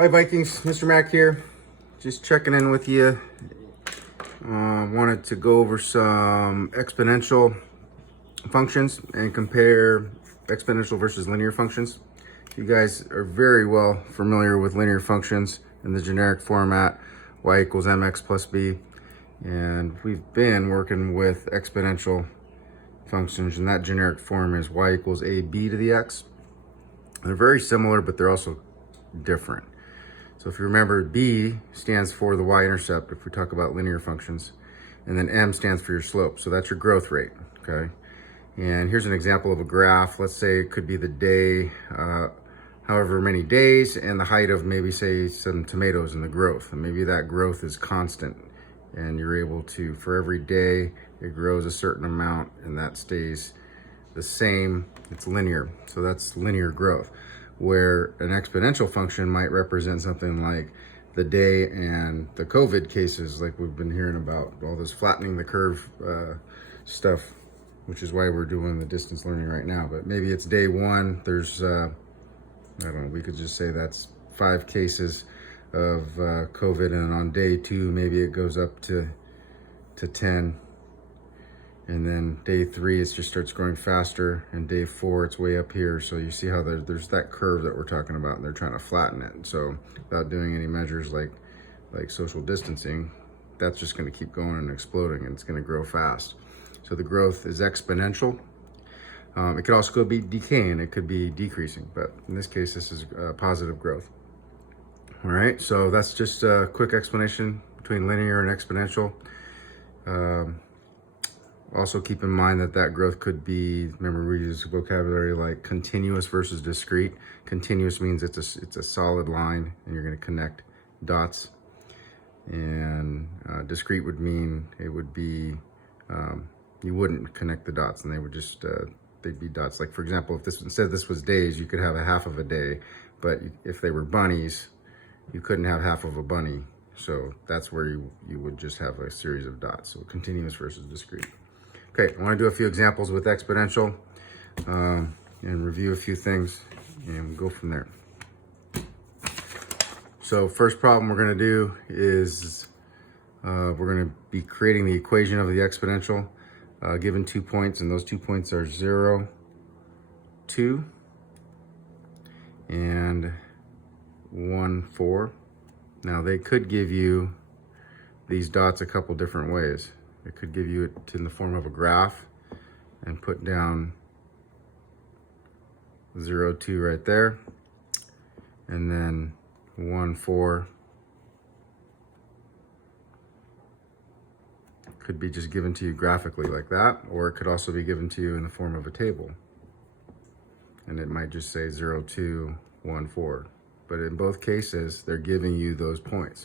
Hi Vikings, Mr. Mac here. Just checking in with you. Wanted to go over some exponential functions and compare exponential versus linear functions. You guys are very well familiar with linear functions in the generic format, y equals mx plus b. And we've been working with exponential functions, and that generic form is y equals ab to the x. They're very similar, but they're also different. So if you remember, B stands for the y-intercept if we talk about linear functions, and then M stands for your slope. So that's your growth rate, okay? And here's an example of a graph. Let's say it could be the day, however many days, and the height of maybe say some tomatoes in the growth. And maybe that growth is constant, and you're able to, for every day, it grows a certain amount, and that stays the same. It's linear, so that's linear growth. Where an exponential function might represent something like the day and the COVID cases, like we've been hearing about, all this flattening the curve stuff, which is why we're doing the distance learning right now. But maybe it's day one, there's, I don't know, we could just say that's 5 cases of COVID, and on day 2, maybe it goes up to 10. And then day 3, it just starts growing faster. And day 4, it's way up here. So you see how there's that curve that we're talking about, and they're trying to flatten it. So without doing any measures like social distancing, that's just gonna keep going and exploding, and it's gonna grow fast. So the growth is exponential. It could also be decaying, it could be decreasing, but in this case, this is positive growth. All right, so that's just a quick explanation between linear and exponential. Also keep in mind that growth could be, remember we use vocabulary like continuous versus discrete. Continuous means it's a solid line and you're going to connect dots. And discrete would mean it would be, you wouldn't connect the dots, and they would just, they'd be dots. Like for example, if this was days, you could have a half of a day, but if they were bunnies, you couldn't have half of a bunny. So that's where you would just have a series of dots. So continuous versus discrete. Okay, I want to do a few examples with exponential and review a few things, and we'll go from there. So first problem we're going to do is we're going to be creating the equation of the exponential given 2 points, and those 2 points are 0, 2, and 1, 4. Now they could give you these dots a couple different ways. It could give you it in the form of a graph and put down 0, 2 right there, and then 1, 4 could be just given to you graphically like that, or it could also be given to you in the form of a table, and it might just say 0, 2, 1, 4. But in both cases, they're giving you those points.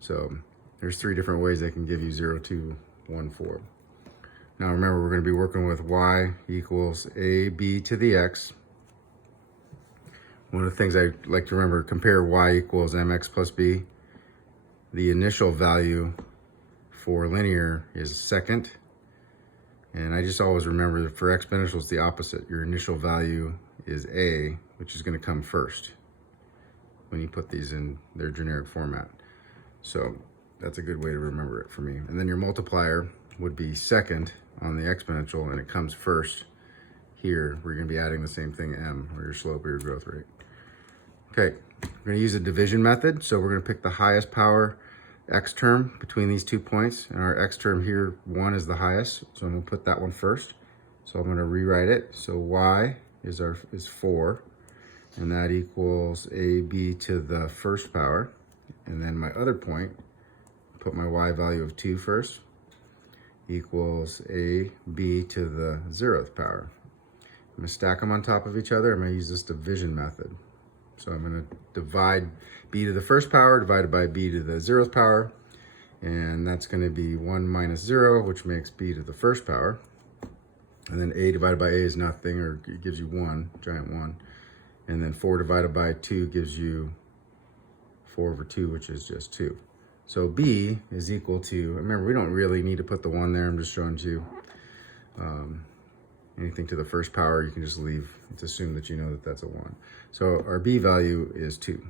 So there's 3 different ways they can give you 0, 2, 1, 4. Now remember, we're going to be working with y equals ab to the x. One of the things I like to remember, compare y equals mx plus b. The initial value for linear is second. And I just always remember that for exponential, it's the opposite. Your initial value is a, which is going to come first when you put these in their generic format. So that's a good way to remember it for me. And then your multiplier would be second on the exponential, and it comes first here. We're going to be adding the same thing, m, or your slope or your growth rate. Okay, we're going to use a division method. So we're going to pick the highest power x term between these 2 points, and our x term here, 1 is the highest, so I'm going to put that one first. So I'm going to rewrite it. So y is 4, and that equals ab to the first power. And then my other point, put my y value of 2 first, equals ab to the 0th power. I'm going to stack them on top of each other. I'm going to use this division method. So I'm going to divide b to the first power divided by b to the 0th power, and that's going to be 1 minus 0, which makes b to the first power. And then a divided by a is nothing, or it gives you 1, giant 1. And then 4 divided by 2 gives you 4 over 2, which is just 2. So b is equal to, remember, we don't really need to put the 1 there. I'm just showing you anything to the first power, you can just leave. It's assumed that you know that that's a 1. So our b value is 2.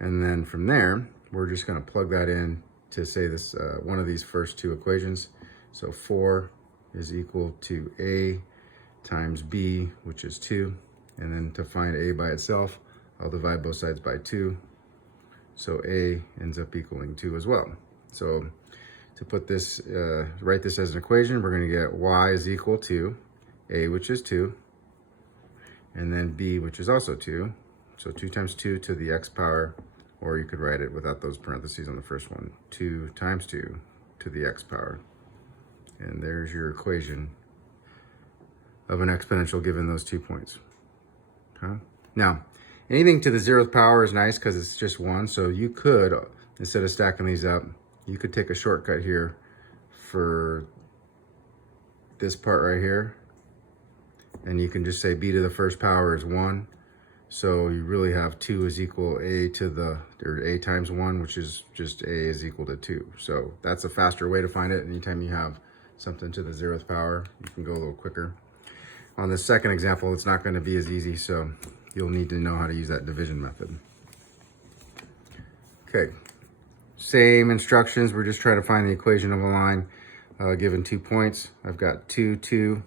And then from there, we're just going to plug that in to say this one of these first two equations. So 4 is equal to a times b, which is 2. And then to find a by itself, I'll divide both sides by 2. So a ends up equaling 2 as well. So to put this, write this as an equation, we're going to get y is equal to a, which is 2, and then b, which is also 2. So 2 times 2 to the x power, or you could write it without those parentheses on the first one, 2 times 2 to the x power. And there's your equation of an exponential given those 2 points. Okay? Now, anything to the 0th power is nice because it's just 1. So you could, instead of stacking these up, you could take a shortcut here for this part right here. And you can just say b to the first power is 1. So you really have 2 is equal a to the, or a times 1, which is just a is equal to 2. So that's a faster way to find it. Anytime you have something to the 0th power, you can go a little quicker. On the second example, it's not going to be as easy, so you'll need to know how to use that division method. Okay, same instructions. We're just trying to find the equation of a line given 2 points. I've got 2, 2,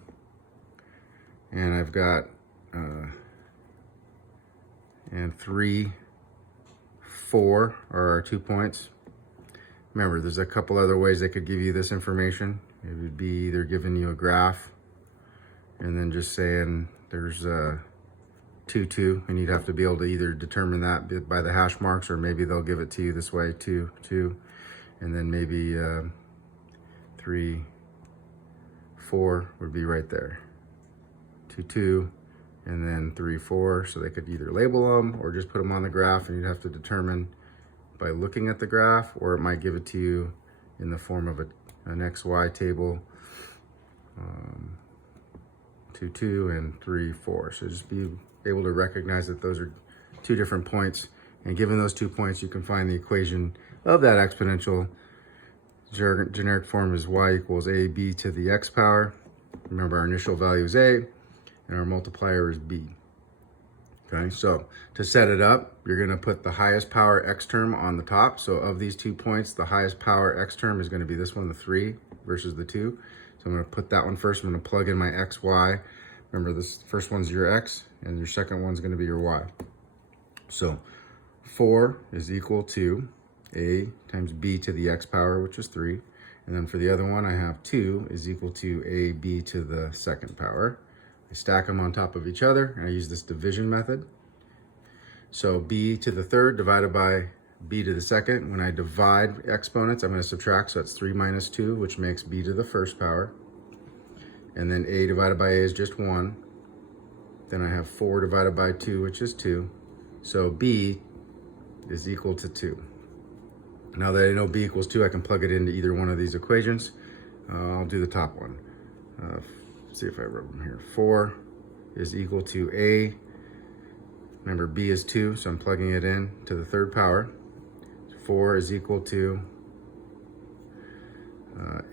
and I've got and 3, 4 are our 2 points. Remember, there's a couple other ways they could give you this information. It would be either giving you a graph and then just saying there's 2, 2, and you'd have to be able to either determine that by the hash marks, or maybe they'll give it to you this way, 2, 2, and then maybe 3, 4 would be right there. 2, 2, and then 3, 4. So they could either label them or just put them on the graph, and you'd have to determine by looking at the graph, or it might give it to you in the form of an XY table, 2, 2, and 3, 4. So just be able to recognize that those are 2 different points. And given those 2 points, you can find the equation of that exponential. Generic form is y equals ab to the x power. Remember, our initial value is a, and our multiplier is b. Okay, so to set it up, you're going to put the highest power x term on the top. So of these 2 points, the highest power x term is going to be this one, the 3, versus the 2. So I'm going to put that one first. I'm going to plug in my x, y. Remember, this first one's your x, and your second one's going to be your y. So 4 is equal to a times b to the x power, which is 3. And then for the other one, I have 2 is equal to ab to the second power. I stack them on top of each other, and I use this division method. So b to the third divided by b to the second. When I divide exponents, I'm going to subtract, so that's 3 minus 2, which makes b to the first power. And then a divided by a is just 1. Then I have 4 divided by 2, which is 2. So b is equal to 2. Now that I know b equals 2, I can plug it into either one of these equations. I'll do the top one. Let's see if I wrote them here. 4 is equal to a. Remember, b is 2, so I'm plugging it in to the third power. 4 is equal to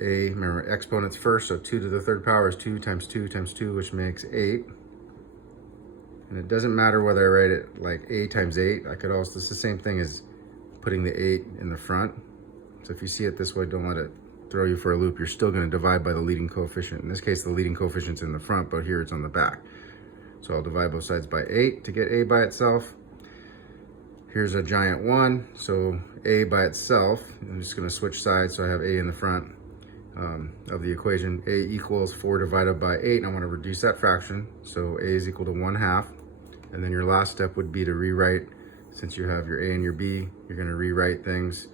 a. Remember, exponents first, so 2 to the third power is 2 times 2 times 2, which makes 8. And it doesn't matter whether I write it like a times 8. I could also, it's the same thing as putting the 8 in the front. So if you see it this way, don't let it throw you for a loop. You're still going to divide by the leading coefficient. In this case, the leading coefficient's in the front, but here it's on the back. So I'll divide both sides by 8 to get a by itself. Here's a giant 1, so a by itself. I'm just going to switch sides, so I have a in the front of the equation. A equals 4 divided by 8, and I want to reduce that fraction. So a is equal to 1/2. And then your last step would be to rewrite, since you have your a and your b, you're going to rewrite things.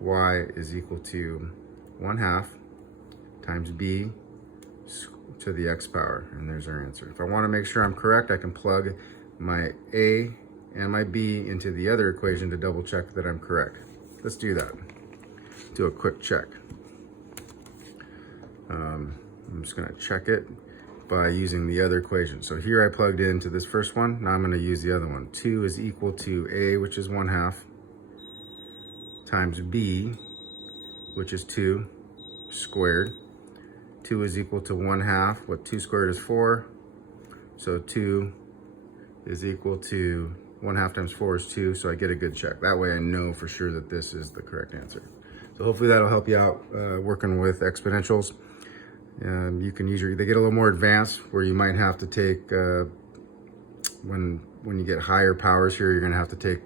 Y is equal to 1/2 times b to the x power, and there's our answer. If I want to make sure I'm correct, I can plug my a and my b into the other equation to double check that I'm correct. Let's do that. Do a quick check. I'm just going to check it by using the other equation. So here I plugged into this first one. Now I'm going to use the other one. 2 is equal to a, which is 1/2, times b, which is 2 squared. 2 is equal to 1/2. What 2 squared is 4. So 2 is equal to 1/2 times 4 is 2, so I get a good check. That way I know for sure that this is the correct answer. So hopefully that'll help you out working with exponentials. You can use they get a little more advanced where you might have to take, when you get higher powers here, you're gonna have to take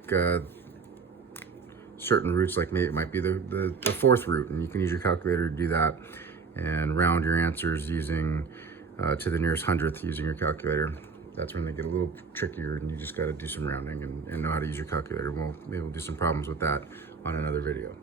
certain roots, like maybe it might be the fourth root, and you can use your calculator to do that and round your answers using to the nearest hundredth using your calculator. That's when they get a little trickier, and you just got to do some rounding and know how to use your calculator. Maybe we'll do some problems with that on another video.